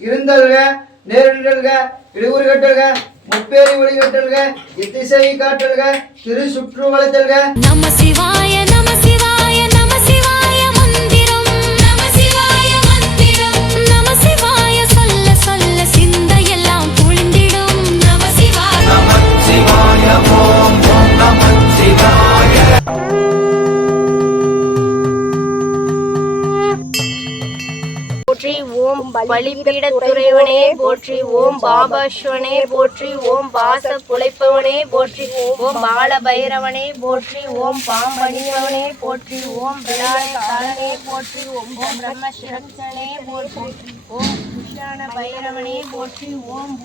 இருந்தல்க நேரிடல்க இடுகுறி கட்டல்க முப்பேரி ஒளி கட்டல்க இத்திசை காட்டல்க திரு சுற்று வளைத்தல்க. நம சிவாய நம சிவாய நம சிவாய மந்திரம் நம சிவாய மந்திரம் நம சிவாய சொல்ல சொல்ல சிந்தையெல்லாம் குளிந்திடும் நம சிவாய நம சிவாய ஓம் ஓம் நம சிவாய. போற்றி ஓம் பலிபீடத்துறைவனே போற்றி ஓம் பாபாஸ்வனே போற்றி ஓம் பாச குலைப்பவனே போற்றி ஓம் பால பைரவனே போற்றி ஓம் பாம்பணியவனே போற்றி ஓம் பிரதானே போற்றி ஓம் பிரம்மசிரக்ஷனே போற்றி ஓம் குஷான பைரவனே போற்றி ஓம்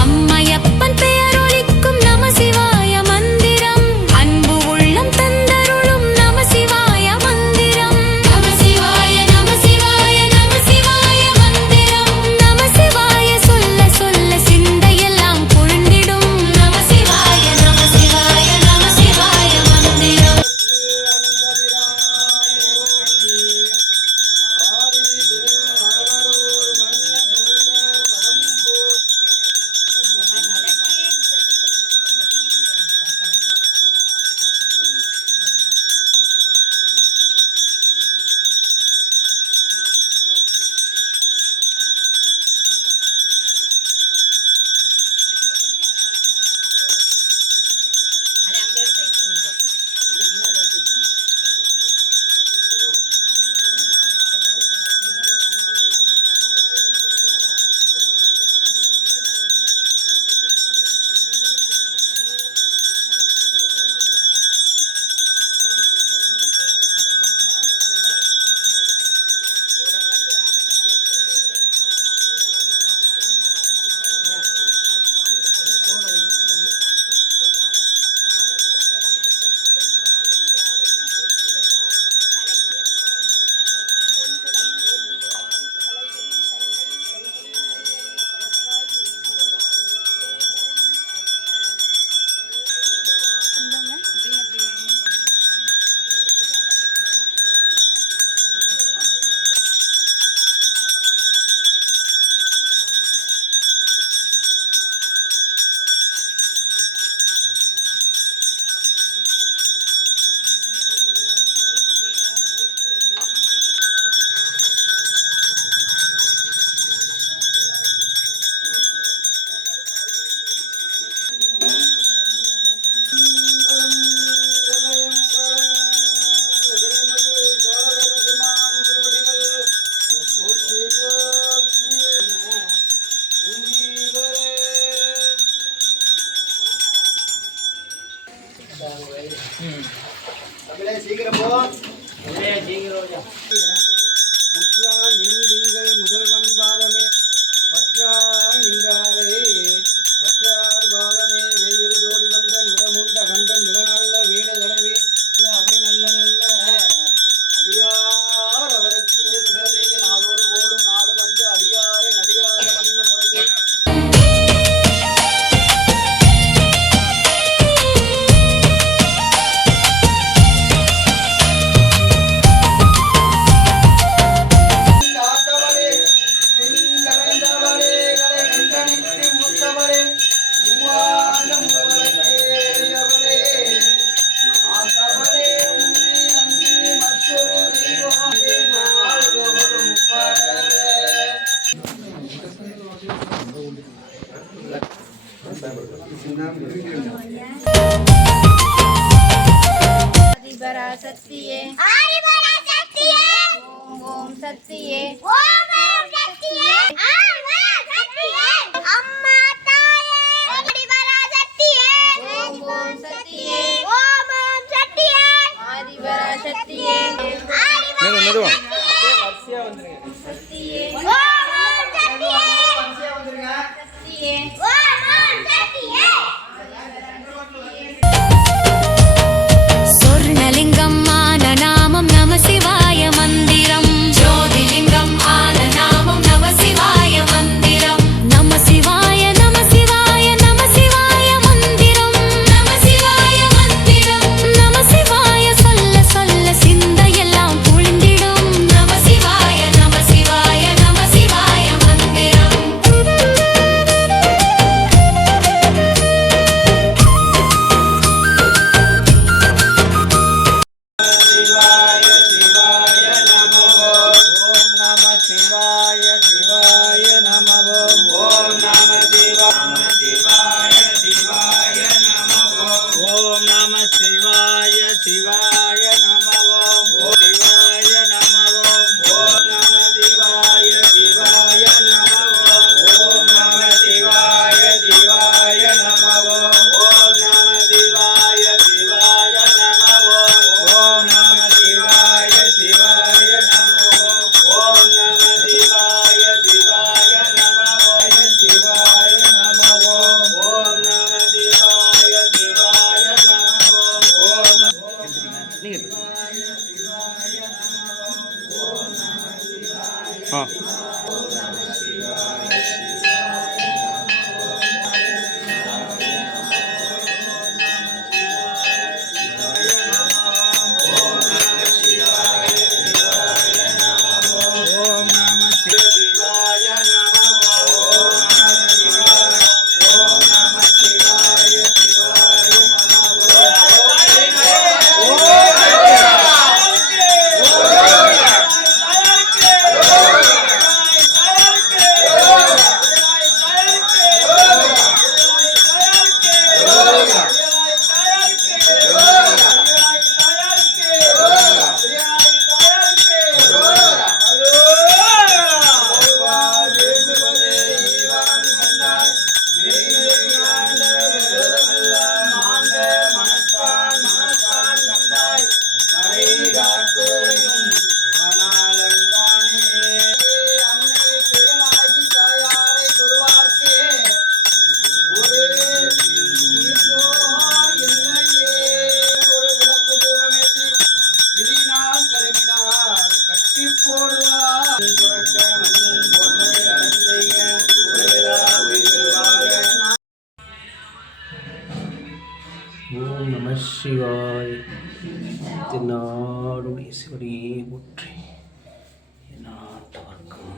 அம்மையப்பன் பெயரொலிக்கும் நம சிவாய மந்திரம் அன்பு உள்ளம் தந்தருளும் நம சிவாய மந்திரம் நம சிவாய நம சிவாய நம சிவாய மந்திரம் நம சிவாய சொல்ல சொல்ல சிந்தையெல்லாம் குளிர்ந்திடும் நம சிவாய நம சிவாய நம சிவாய மந்திரம். சீக்கிரம் போ. முற்றான் வெண்திங்கள் முதல்வன் பாதமே பற்றா நின்றாரே பற்றார் பாவமே வெயிறு தோடி வந்த நிறமுண்ட கண்டன் மிக நல்ல வீண தடவே அவை நல்ல நல்ல அடியார் அவருக்கு மிகவே நாளொரு கோடும் நாடு வந்து அடியாரை நடிகார வண்ண முறையே. சக்தியே ஓம் ஓம் சக்தியே அம்மா தாயே ஆதிபரா சக்தியே ஓம் ஓம் சக்தியே ஓம் ஓம் சக்தியே ஆதிபரா சக்தியே மெதுவா வரிசையா வந்துருங்க சக்தியே ஓம் ஓம் சக்தியே வரிசையா வந்துருங்க சக்தியே ஓம் ஓம் சக்தியே. சொர்ணலிங்கம் ஆன நாமம் நம சிவாய மந்திரம் ஜோதிலிங்கம் ஆன நாமம் நம சிவாய மந்திரம் நம சிவாய நம சிவாய நம சிவாய மந்திரம் நம சிவாய மந்திரம் நம சிவாய சொல்ல சொல்ல சிந்தையெல்லாம் குளிந்திடும் நம சிவாய நம சிவாய சிவாய நம ஓம் நம சிவாய சிவாய நம ஓம் நம சிவாய சிவாய நம ஓம் சிவாய நம ஓம் நம சிவாய சிவாய நம ஓம் நம சிவாய சிவாய நம ஓம் நம சிவாய சிவாய நம ஓம் நம சிவாய சிவாய நம ஓம் நம சிவாய சிவாய நம சிவாய நம ஓம் நம சிவாய சிவாய நம ஓம் ஓம் நம சிவாய நம ஓம் நம சிவாய சிவாய ஓம் நம சிவாய். திருநாடுடைய சிவனையே போற்றி. நாட்டவர்க்கும்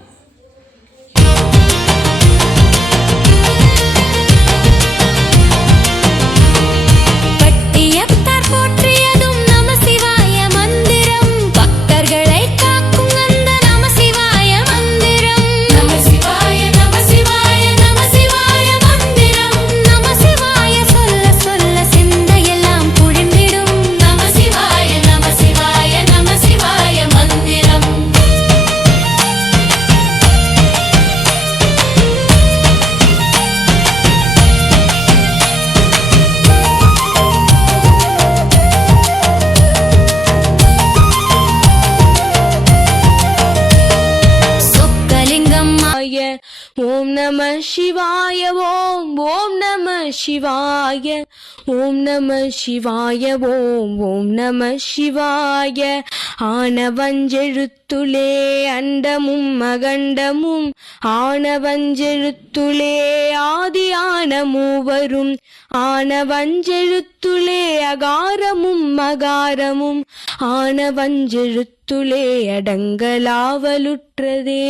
பட்டியத்தார் போற்றியதும் நம சிவாய மந்திரம் பக்தர்களை காக்கும் அந்த நம சிவாய மந்திரம் நம சிவாய நம சிவாய நம சிவாய மந்திரம் நம சிவாய சொல்ல சொல்ல சிந்தையெல்லாம் குழிந்திடும் நம சிவாய நம சிவாய நம சிவாய மந்திரம் சொக்கலிங்கம் ஓம் நம சிவாய ஓம் நம சிவாய ஓம் நம சிவாய ஓம் நம சிவாய ஆனவஞ்செழுத்துளே அண்டமும் அகண்டமும் ஆனவஞ்செழுத்துளே ஆதியான மூவரும் ஆனவஞ்செழுத்துளே அகாரமும் மகாரமும் ஆனவஞ்செழுத்துளே அடங்கலாவலுற்றதே.